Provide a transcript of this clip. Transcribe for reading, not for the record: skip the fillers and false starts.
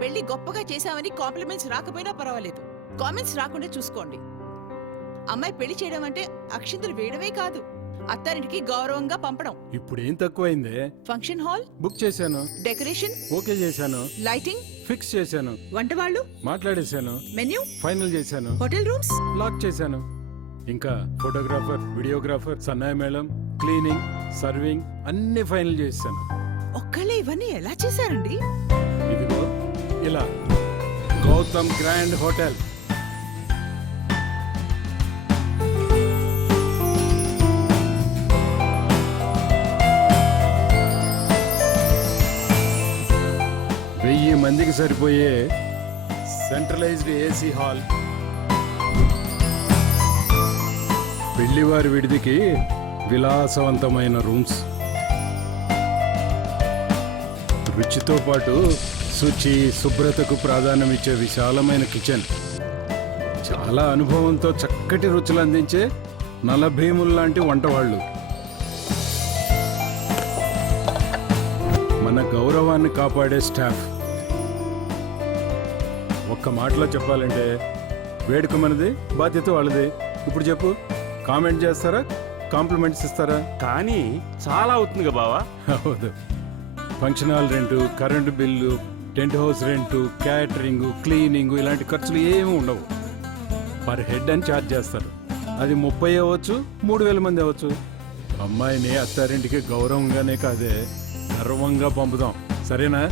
పెళ్లి గొప్పగా చేశామని కాంప్లిమెంట్స్ రాకపోయినా పర్వాలేదు, కామెంట్స్ రాకుండా చూసుకోండి. అమ్మాయి పెళ్లి చేయడం అంటే అక్షింతలు వేయడమే కాదు, అత్తారింటికి గౌరవంగా పంపడం. ఇప్పుడు ఏం తక్కువైంది? ఫంక్షన్ హాల్ బుక్ చేశాను, డెకరేషన్ ఓకే చేశాను, లైటింగ్ ఫిక్స్ చేశాను, వంట వాళ్ళు మాట్లాడేశాను, మెన్యూ ఫైనల్ చేశాను, హోటల్ రూమ్స్ లాక్ చేశాను. ఇంకా ఫోటోగ్రాఫర్, వీడియోగ్రాఫర్, సన్నాయి మేళం, క్లీనింగ్, సర్వింగ్ అన్ని ఫైనల్ చేశాను. ఒక్కళ్ళే ఇవన్నీ ఎలా చేశారండి? ఇదిగో ఇలా గౌతమ్ గ్రాండ్ హోటల్. మందికి సరిపోయే సెంట్రలైజ్డ్ ఏసీ హాల్, పెళ్లివారి విడిదికి విలాసవంతమైన రూమ్స్, రుచితో పాటు శుచి శుభ్రతకు ప్రాధాన్యమిచ్చే విశాలమైన కిచెన్, చాలా అనుభవంతో చక్కటి రుచులు అందించే నలభీముల్లాంటి వంటవాళ్ళు, మన గౌరవాన్ని కాపాడే స్టాఫ్. ఒక్క మాటలో చెప్పాలంటే వేడుక మనది, బాధ్యత వాళ్ళది. ఇప్పుడు చెప్పు, కామెంట్ చేస్తారా, కాంప్లిమెంట్స్ ఇస్తారా? కానీ చాలా అవుతుందిగా బావా. అవును, function hall rent, current bill, tent house rent, catering, cleaning ఇలాంటి ఖర్చులు ఏమీ ఉండవు. పర్ హెడ్ అని ఛార్జ్ చేస్తారు. అది 30 అవ్వచ్చు, 3000 మంది అవ్వచ్చు. అమ్మాయిని అత్తారింటికి గౌరవంగానే కాదే గర్వంగా పంపుదాం, సరేనా?